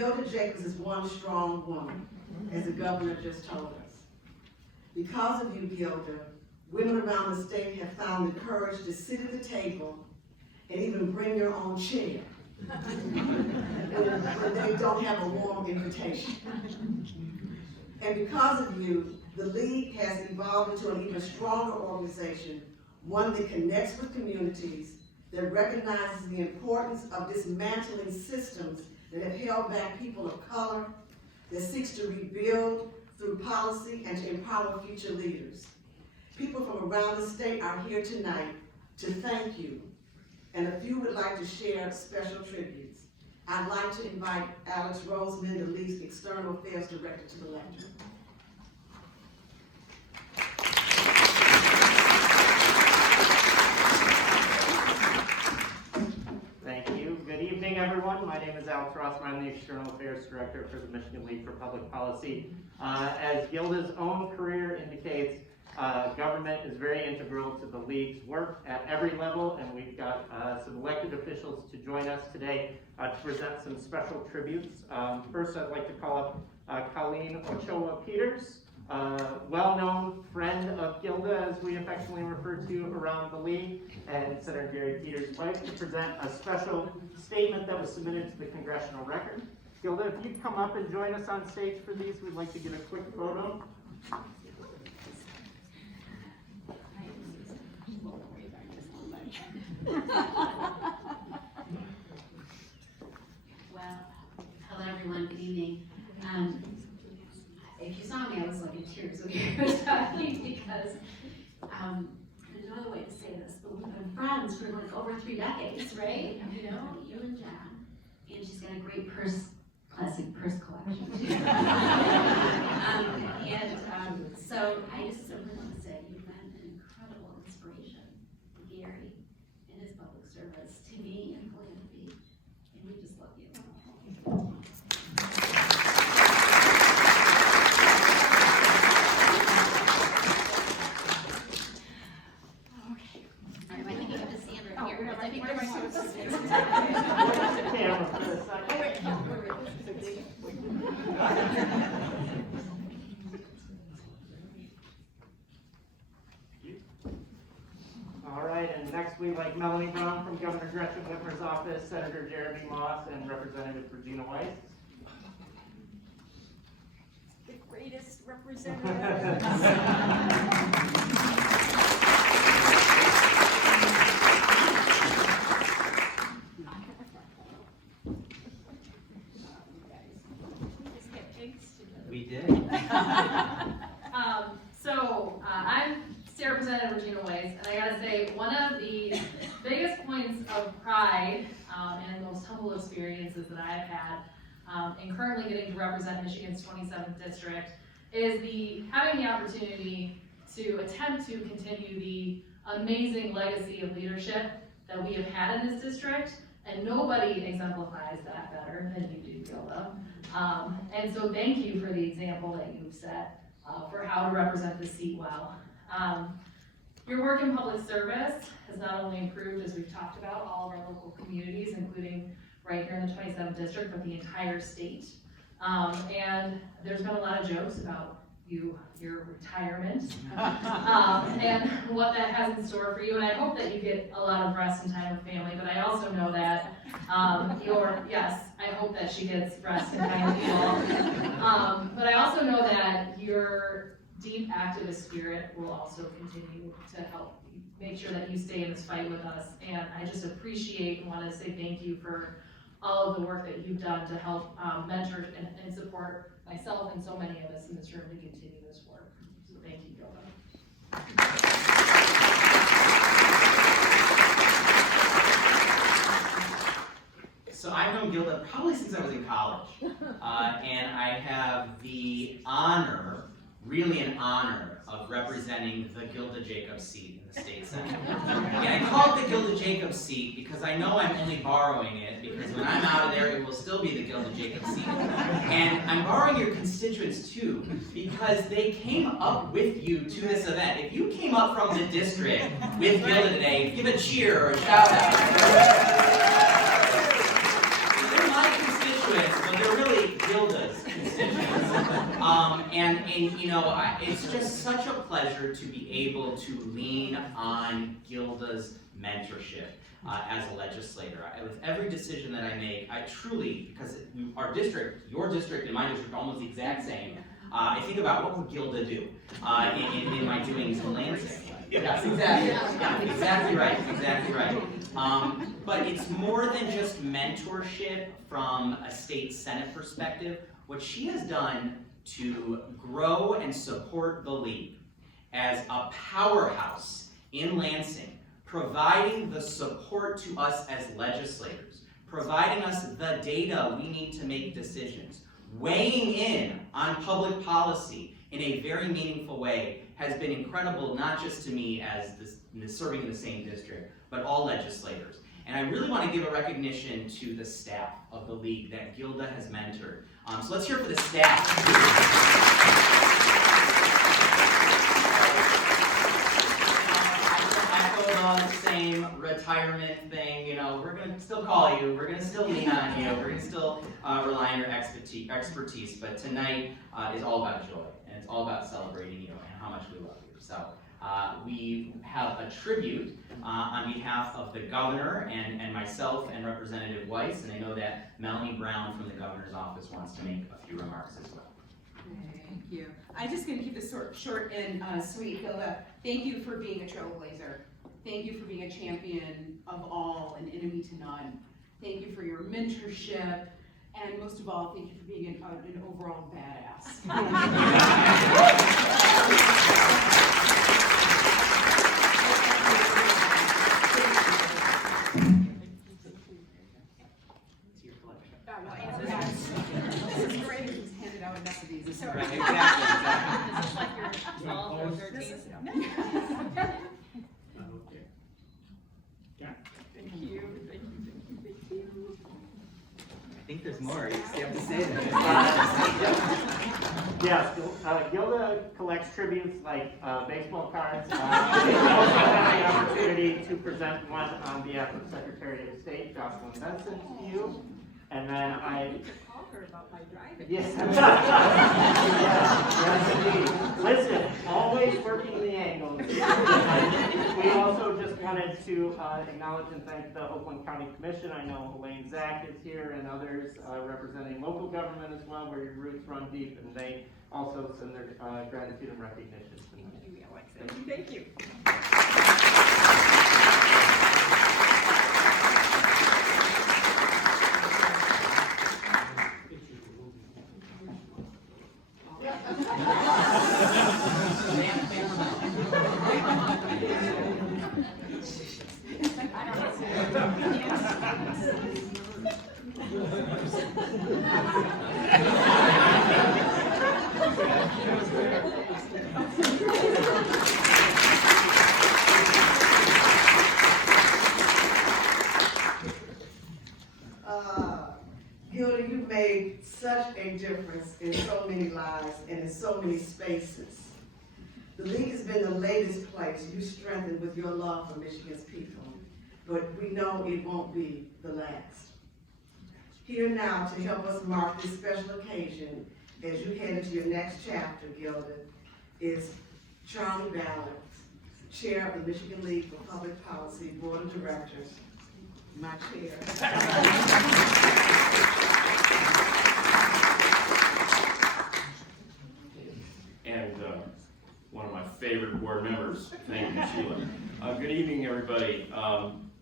Gilda Jacobs is one strong woman, as the governor just told us. Because of you, Gilda, women around the state have found the courage to sit at the table and even bring their own chair when they don't have a warm invitation. And because of you, the League has evolved into an even stronger organization, one that connects with communities, that recognizes the importance of dismantling systems that have held back people of color, that seeks to rebuild through policy and to empower future leaders. People from around the state are here tonight to thank you, and a few would like to share special tributes. I'd like to invite Alex Roseman, the League's External Affairs Director, to the lectern. Thank you. Good evening, everyone. My name is Alex Roseman. I'm the External Affairs Director for the Michigan League for Public Policy. As Gilda's own career indicates, government is very integral to the League's work at every level, and we've got some elected officials to join us today to present some special tributes. First, I'd like to call up Colleen Ochoa Peters, well-known friend of Gilda, as we affectionately refer to around the League, and Senator Gary Peters' wife, to present a special statement that was submitted to the Congressional Record. Gilda, if you'd come up and join us on stage for these, we'd like to get a quick photo. Well, hello everyone, good evening. If you saw me, I was like in tears when you were talking because there's no other way to say this, but we've been friends for like over 3 decades, right? You know, you and John. And she's got a great classic purse collection. So I just simply want to say you've been an incredible inspiration to Gary in his public service, to me in philanthropy, and we just love you. Okay. All right, I think you have to stand right here. I think we're going to The camera for this second. All right, and next we'd like Melanie Brown from Governor Gretchen Whitmer's office, Senator Jeremy Moss, and Representative Regina Weiss. The greatest representative. We did. I'm Representative Regina Weiss, and I gotta say, one of the biggest points of pride and most humble experiences that I've had in currently getting to represent Michigan's 27th district is having the opportunity to attempt to continue the amazing legacy of leadership that we have had in this district, and nobody exemplifies that better than you do, Gilda. And so thank you for the example that you've set for how to represent the seat well. Your work in public service has not only improved, as we've talked about, all of our local communities, including right here in the 27th district, but the entire state. And there's been a lot of jokes about your retirement, and what that has in store for you. And I hope that you get a lot of rest and time with family, but I also know that yes, I hope that she gets rest and time with you all. But I also know that your deep activist spirit will also continue to help make sure that you stay in this fight with us. And I just appreciate and want to say thank you for all of the work that you've done to help mentor and support myself and so many of us in this room to continue this work. So thank you, Gilda. So I've known Gilda probably since I was in college, and I have the honor, really an honor, of representing the Gilda Jacobs seat in the state senate. And I call it the Gilda Jacobs seat because I know I'm only borrowing it, because when I'm out of there, it will still be the Gilda Jacobs seat. And I'm borrowing your constituents too, because they came up with you to this event. If you came up from the district with Gilda today, give a cheer or a shout out. They're my constituents. So they're really Gilda's constituents. And you know, it's just such a pleasure to be able to lean on Gilda's mentorship as a legislator. With every decision that I make, I truly, because our district, your district and my district are almost the exact same, I think about what would Gilda do in my doings in Lansing. Yes, exactly. Yeah, exactly right. Exactly right. But it's more than just mentorship from a state senate perspective. What she has done to grow and support the League as a powerhouse in Lansing, providing the support to us as legislators, providing us the data we need to make decisions, weighing in on public policy in a very meaningful way has been incredible, not just to me as serving in the same district, but all legislators. And I really want to give a recognition to the staff of the League that Gilda has mentored. So let's hear it for the staff. The same retirement thing, you know, we're going to still call you, we're going to still lean on you, we're going to still rely on your expertise, but tonight is all about joy, and it's all about celebrating you and how much we love you. So we have a tribute on behalf of the governor and myself and Representative Weiss, and I know that Melanie Brown from the governor's office wants to make a few remarks as well. Thank you. I'm just going to keep this short and sweet. Gilda, thank you for being a trailblazer. Thank you for being a champion of all and enemy to none. Thank you for your mentorship. And most of all, thank you for being an overall badass. It's your pleasure. This is great. Just handed out enough of these. It's Right, okay. exactly. Is this like your 12th or 13th? I think there's more. You still have to say that. Yes, Gilda collects tributes like baseball cards. We also have the opportunity to present one on behalf of Secretary of State Jocelyn Benson to you. And then Call her about my driving. yes, yes, indeed. Listen, always working the angles. We also just wanted to acknowledge and thank the Oakland County Commission. I know Elaine Zach is here and others representing local government as well, where your roots run deep, and they also send their gratitude and recognition tonight. Thank you. Gilda, you've made such a difference in so many lives and in so many spaces. The League has been the latest place you strengthened with your love for Michigan's people, but we know it won't be the last. Here now to help us mark this special occasion as you head into your next chapter, Gilda, is Charley Ballard, Chair of the Michigan League for Public Policy Board of Directors, my chair. And one of my favorite board members. Thank you, Sheila. Good evening, everybody.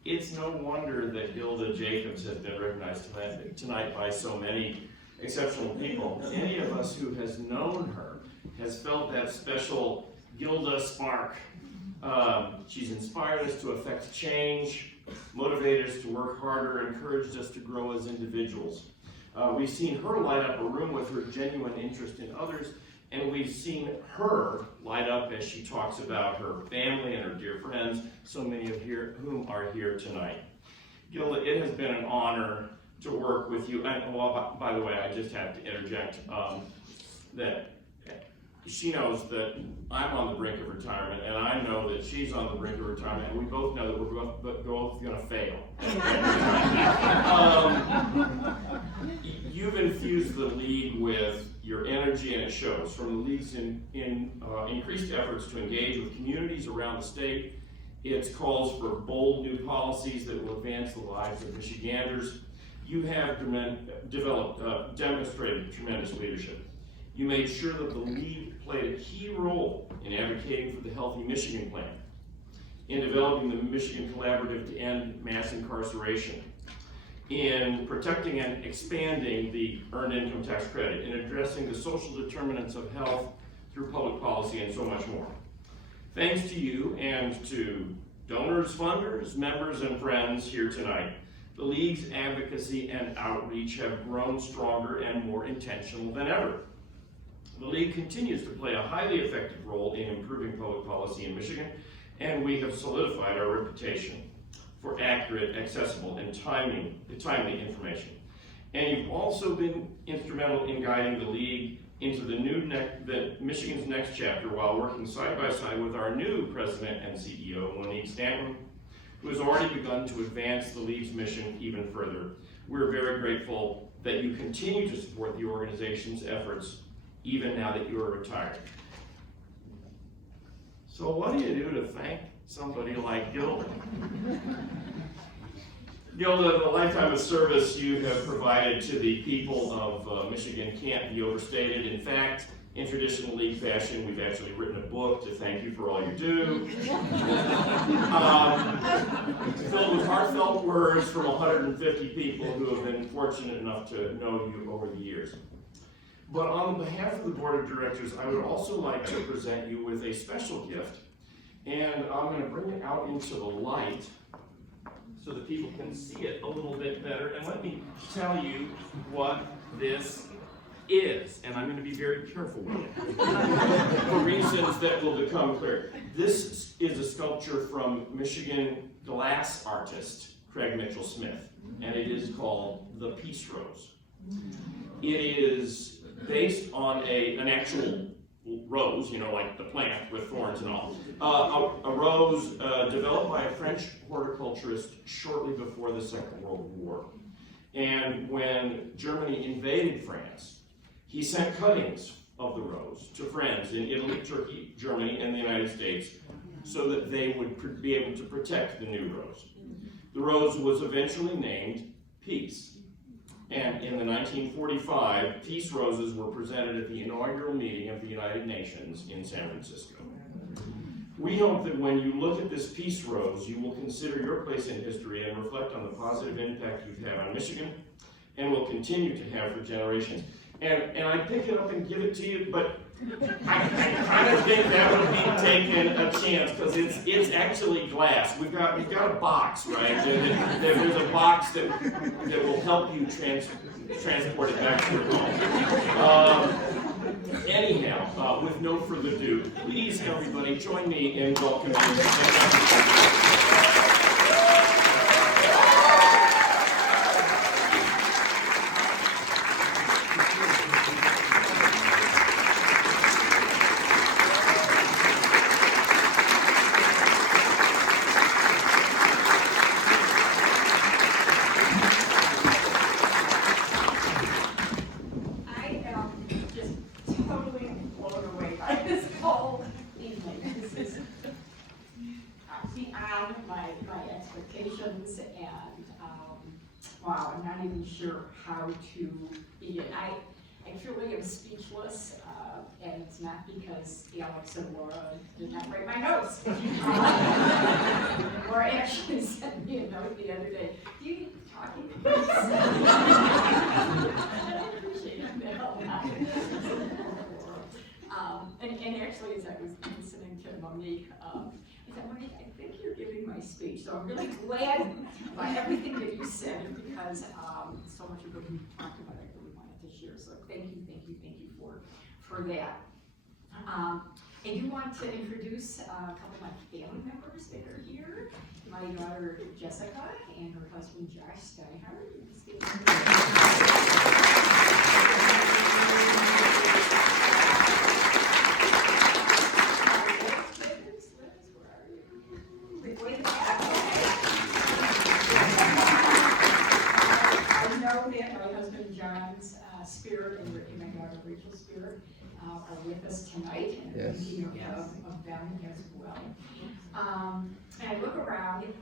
It's no wonder that Gilda Jacobs has been recognized tonight by so many exceptional people. Any of us who has known her has felt that special Gilda spark. She's inspired us to affect change, motivated us to work harder, encouraged us to grow as individuals. We've seen her light up a room with her genuine interest in others, and we've seen her light up as she talks about her family and her dear friends, so many of whom are here tonight. Gilda, it has been an honor to work with you. And well, by the way, I just have to interject that she knows that I'm on the brink of retirement, and I know that she's on the brink of retirement, and we both know that we're both going to fail. You've infused the league with your energy, and it shows. From the league's increased efforts to engage with communities around the state, its calls for bold new policies that will advance the lives of Michiganders. You have demonstrated tremendous leadership. You made sure that the league played a key role in advocating for the Healthy Michigan Plan, in developing the Michigan Collaborative to end mass incarceration, in protecting and expanding the Earned Income Tax Credit, in addressing the social determinants of health through public policy, and so much more. Thanks to you and to donors, funders, members, and friends here tonight, the League's advocacy and outreach have grown stronger and more intentional than ever. The League continues to play a highly effective role in improving public policy in Michigan, and we have solidified our reputation for accurate, accessible, and timely information. And you've also been instrumental in guiding the League into the Michigan's next chapter while working side by side with our new president and CEO, Monique Stanton, who has already begun to advance the League's mission even further. We're very grateful that you continue to support the organization's efforts even now that you are retired. So what do you do to thank somebody like Gilda? Gilda, the lifetime of service you have provided to the people of Michigan can't be overstated. In fact, in traditional League fashion, we've actually written a book to thank you for all you do. Filled with heartfelt words from 150 people who have been fortunate enough to know you over the years. But on behalf of the Board of Directors, I would also like to present you with a special gift. And I'm going to bring it out into the light so that people can see it a little bit better. And let me tell you what this is. And I'm going to be very careful with it for reasons that will become clear. This is a sculpture from Michigan glass artist Craig Mitchell Smith, and it is called the Peace Rose. It is based on an actual rose, you know, like the plant with thorns and all. A rose developed by a French horticulturist shortly before the Second World War. And when Germany invaded France, he sent cuttings of the rose to friends in Italy, Turkey, Germany, and the United States so that they would be able to protect the new rose. The rose was eventually named Peace. And in the 1945, peace roses were presented at the inaugural meeting of the United Nations in San Francisco. We hope that when you look at this peace rose, you will consider your place in history and reflect on the positive impact you've had on Michigan and will continue to have for generations. And I pick it up and give it to you, but I kind of think that would be taking a chance because it's actually glass. We've got a box, right? There's a box that will help you transport it back to your home. Anyhow, with no further ado, please everybody join me in welcoming. Wow, I'm not even sure how to begin. I truly am speechless, and it's not because Alex and Laura did not write my notes. Laura actually sent me a note the other day. Do you keep talking about this? I appreciate that a lot. And actually, as I was listening to Monique, I said, Monique, I think you're giving my speech, so I'm really glad by everything that you said, because so much of what you talked about I really wanted to share, so thank you for that. I do want to introduce a couple of my family members that are here. My daughter Jessica and her husband Josh Steinhardt. I know that my husband John's here are with us tonight, and Yes. thinking of them as well. And I look around,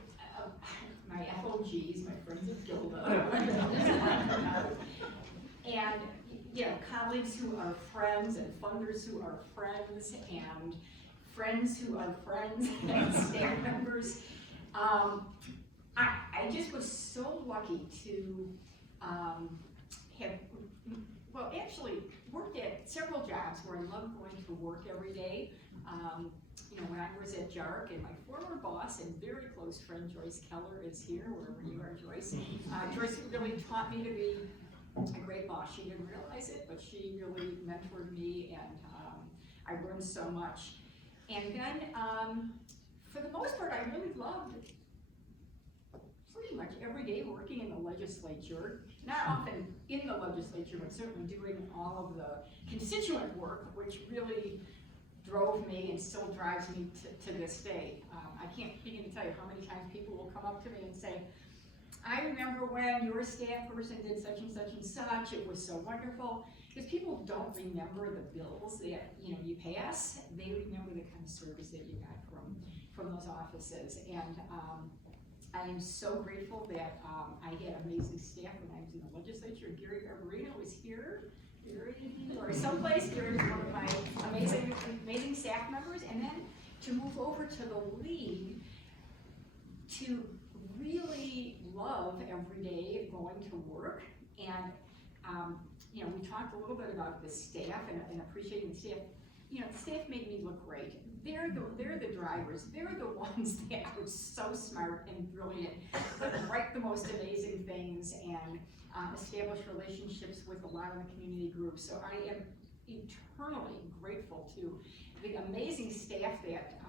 my FOGs, my friends of Gilda, and colleagues who are friends, and funders who are friends, and friends who are friends, and staff members. I just was so lucky to have, well, actually worked at several jobs where I loved going to work every day. When I was at JARC, and my former boss and very close friend Joyce Keller is here, wherever you are, Joyce. Joyce really taught me to be a great boss. She didn't realize it, but she really mentored me, and I learned so much. And then, for the most part, I really loved pretty much every day working in the legislature. Not often in the legislature, but certainly doing all of the constituent work, which really drove me and still drives me to this day. I can't begin to tell you how many times people will come up to me and say, I remember when your staff person did such and such and such, it was so wonderful. Because people don't remember the bills that you pass, they remember the kind of service that you got from those offices. And I am so grateful that I had amazing staff when I was in the legislature. Gary Garbarino was here, or someplace. Gary was one of my amazing staff members. And then to move over to the league, to really love every day going to work. And we talked a little bit about the staff and appreciating the staff. The staff made me look great. They're the drivers. They're the ones that are so smart and brilliant, but write the most amazing things and establish relationships with a lot of the community groups. So I am eternally grateful to the amazing staff that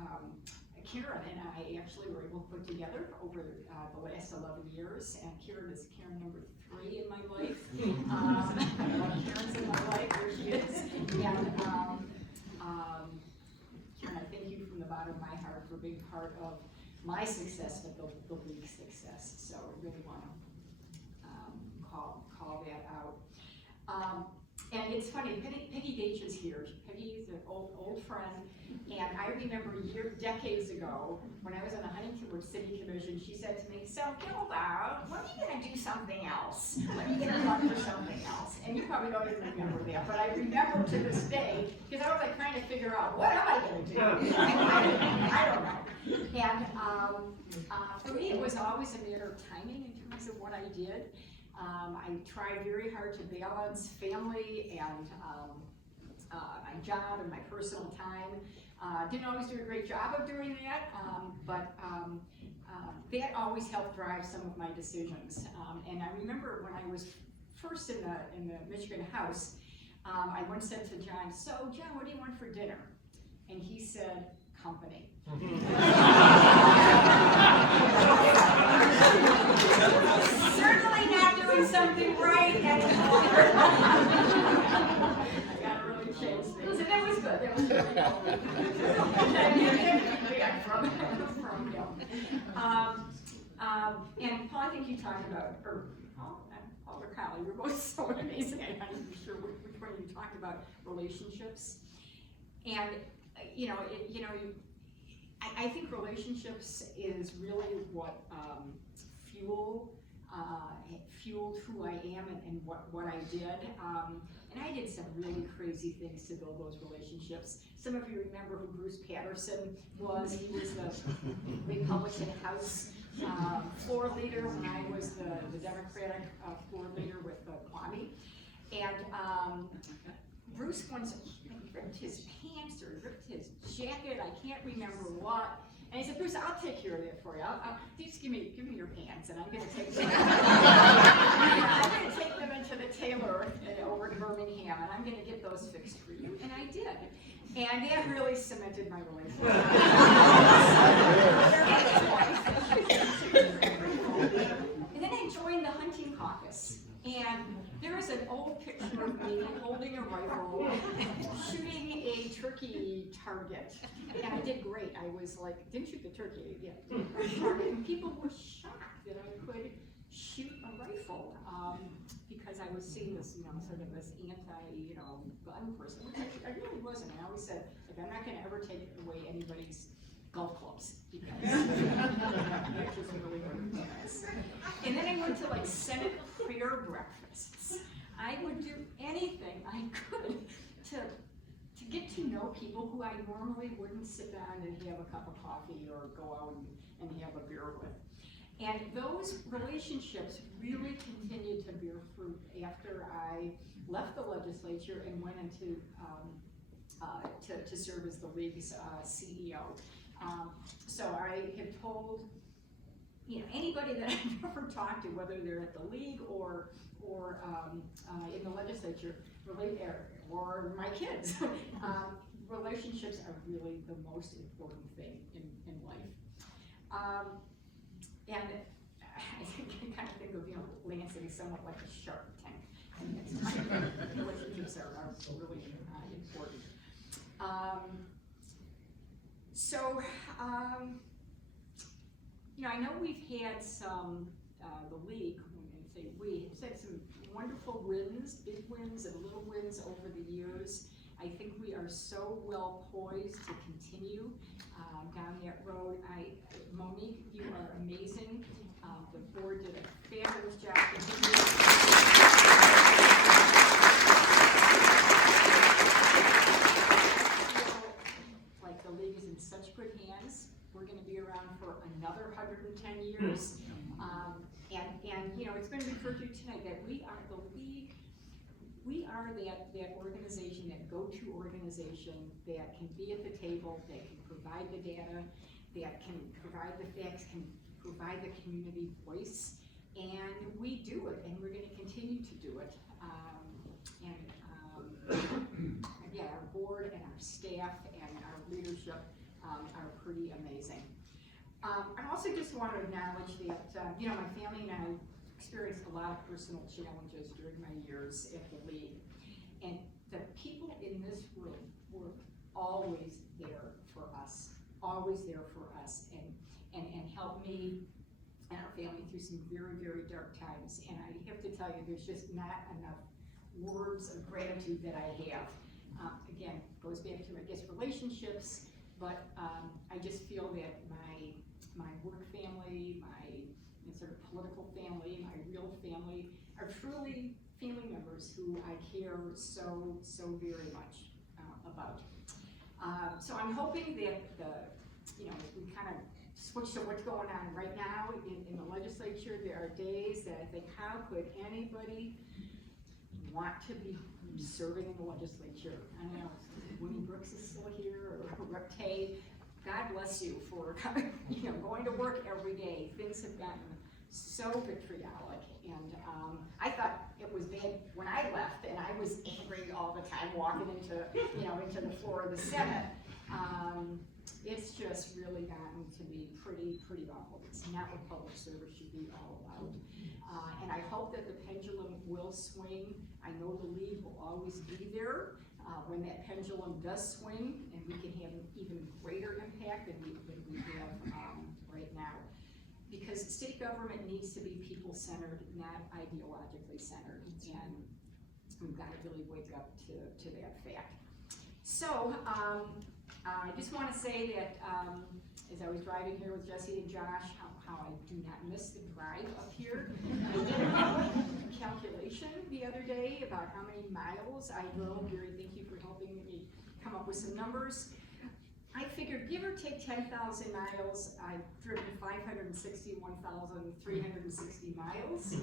Karen and I actually were able to put together over the last 11 years. And Karen is number 3 in my life. Karen's in my life, where she is. And Karen, I thank you from the bottom of my heart for being part of my success, but the league's success. So I really want to call that out. And it's funny, Peggy Deitch is here. Peggy is an old friend, and I remember decades ago, when I was on the Huntington City Commission, she said to me, so Gilda, when are you going to do something else? When are you going to run for something else? And you probably don't even remember that, but I remember to this day, because I was like trying to figure out, what am I going to do? I don't know. And for me, it was always a matter of timing in terms of what I did. I tried very hard to balance family and my job and my personal time. Didn't always do a great job of doing that, but that always helped drive some of my decisions. And I remember when I was first in the Michigan House, I once said to John, so John, what do you want for dinner? And he said, company. Certainly not doing something right anymore. I got to really change things. And that was good. That was really from him. And Paul, I think you talked about, or Paul or Colleen, you're both so amazing. I'm not even sure which one you talked about relationships. And I think relationships is really what fueled who I am and what I did. And I did some really crazy things to build those relationships. Some of you remember who Bruce Patterson was. He was the Republican House floor leader when I was the Democratic floor leader with Kwame. And Bruce once ripped his pants or ripped his jacket, I can't remember what. And he said, Bruce, I'll take care of that for you. Just give me your pants, and I'm going to take them. I'm going to take them into the tailor over in Birmingham, and I'm going to get those fixed for you. And I did. And that really cemented my relationship. And then I joined the hunting caucus. And there is an old picture of me holding a rifle, shooting a turkey target. And I did great. I was like, didn't shoot the turkey yet. And people were shocked that I could shoot a rifle because I was seen as, sort of this anti, gun person, which always said, like, I'm not gonna ever take away anybody's golf clubs, because that's just really ridiculous. And then I went to like Senate prayer breakfasts. I would do anything I could to get to know people who I normally wouldn't sit down and have a cup of coffee or go out and have a beer with. And those relationships really continued to bear fruit after I left the legislature and went into to serve as the league's CEO. So I have told anybody that I've ever talked to, whether they're at the league or in the legislature, or my kids, relationships are really the most important thing in life. And I kind of think of Lansing somewhat like a Shark Tank. And relationships are really important. I know we've had some, the league, we have had some wonderful wins, big wins and little wins over the years. I think we are so well poised to continue down that road. Monique, you are amazing. The board did a fabulous job. Like the league is in such good hands. We're going to be around for another 110 years. And it's been referred to tonight that we are the league. We are that organization, that go-to organization that can be at the table, that can provide the data, that can provide the facts, can provide the community voice, and we do it, and we're going to continue to do it. Again, our board and our staff and our leadership are pretty amazing. I also just want to acknowledge that my family and I experienced a lot of personal challenges during my years at the league, and the people in this room were always there for us, and helped me and our family through some very, very dark times. And I have to tell you, there's just not enough words of gratitude that I have. Again, goes back to, I guess, relationships, but I just feel that my work family, my sort of political family, my real family, are truly family members who I care so very much about. So I'm hoping that we kind of switch to what's going on right now in the legislature. There are days that I think, how could anybody want to be serving in the legislature? I don't know, Winnie Brooks is still here, or Rep. Tay. God bless you for going to work every day. Things have gotten so vitriolic, and I thought it was bad when I left, and I was angry all the time walking into the floor of the Senate. It's just really gotten to be pretty awful. It's not what public service should be all about. And I hope that the pendulum will swing. I know the league will always be there when that pendulum does swing, and we can have an even greater impact than we have right now. Because state government needs to be people-centered, not ideologically centered, and we've got to really wake up to that fact. So, I just want to say that as I was driving here with Jesse and Josh, how I do not miss the drive up here. I did a calculation the other day about how many miles I drove. Gary, thank you for helping me come up with some numbers. I figured, give or take 10,000 miles, I've driven 561,360 miles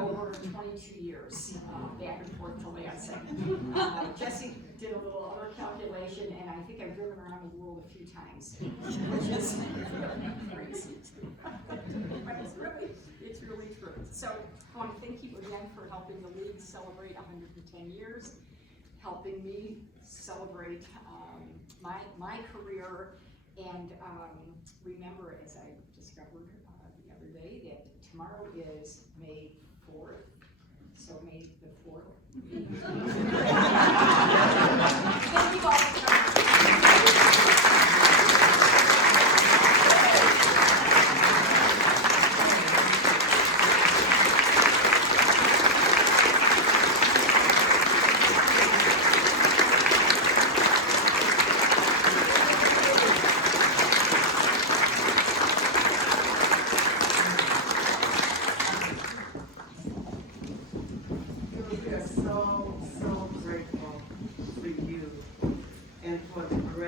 over 22 years, back and forth to Lansing. Jesse did a little other calculation, and I think I've driven around the world a few times, which is crazy. But it's really true. So I want to thank you again for helping the league celebrate 110 years, helping me celebrate my career, and remember, as I discovered the other day, that tomorrow is May 4th, so May the 4th. Thank you all for coming.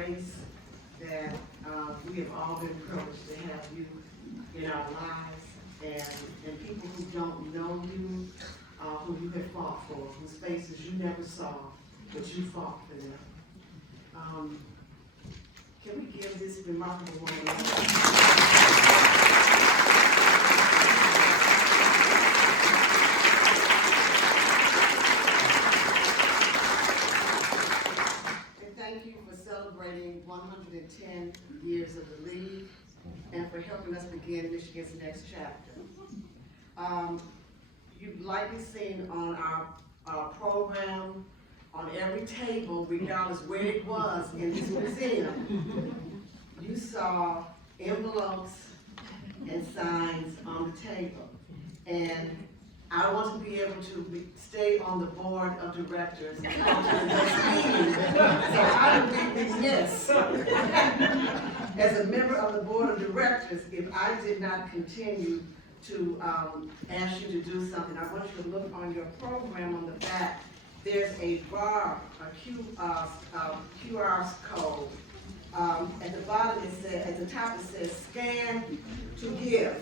grace that we have all been privileged to have you in our lives, and people who don't know you, who you have fought for, whose faces you never saw, but you fought for them. Can we give this remarkable woman a thank you for celebrating 110 years of the League and for helping us begin Michigan's next chapter. You've likely seen on our program, on every table, regardless where it was in this museum, you saw envelopes and signs on the table. And I want to be able to stay on the board of directors until the next meeting. So I would be remiss as a member of the board of directors if I did not continue to ask you to do something. I want you to look on your program on the back. There's a bar, a QR code. At the bottom it says, at the top it says scan to give.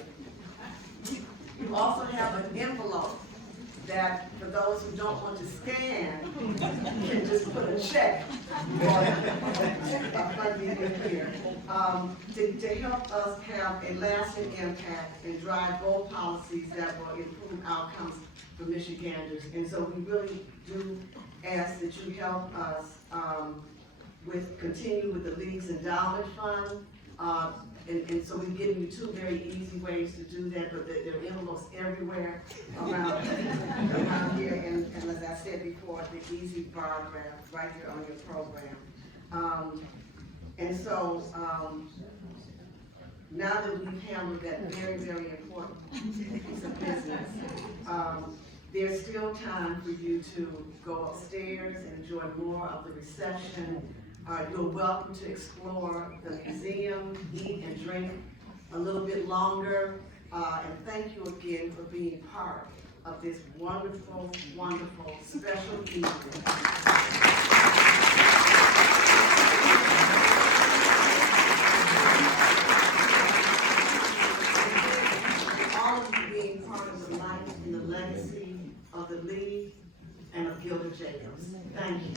You also have an envelope that for those who don't want to scan, can just put a check on here. To help us have a lasting impact and drive bold policies that will improve outcomes for Michiganders. And so we really do ask that you help us continue with the League's Endowment Fund. And so we've given you two very easy ways to do that, but there are envelopes everywhere around here. And as I said before, the easy bar graph right there on your program. And so now that we've handled that very, very important piece of business, there's still time for you to go upstairs and enjoy more of the reception. You're welcome to explore the museum, eat and drink a little bit longer. And thank you again for being part of this wonderful, wonderful, special evening. All of you being part of the life and the legacy of the League and of Gilda Jacobs. Thank you.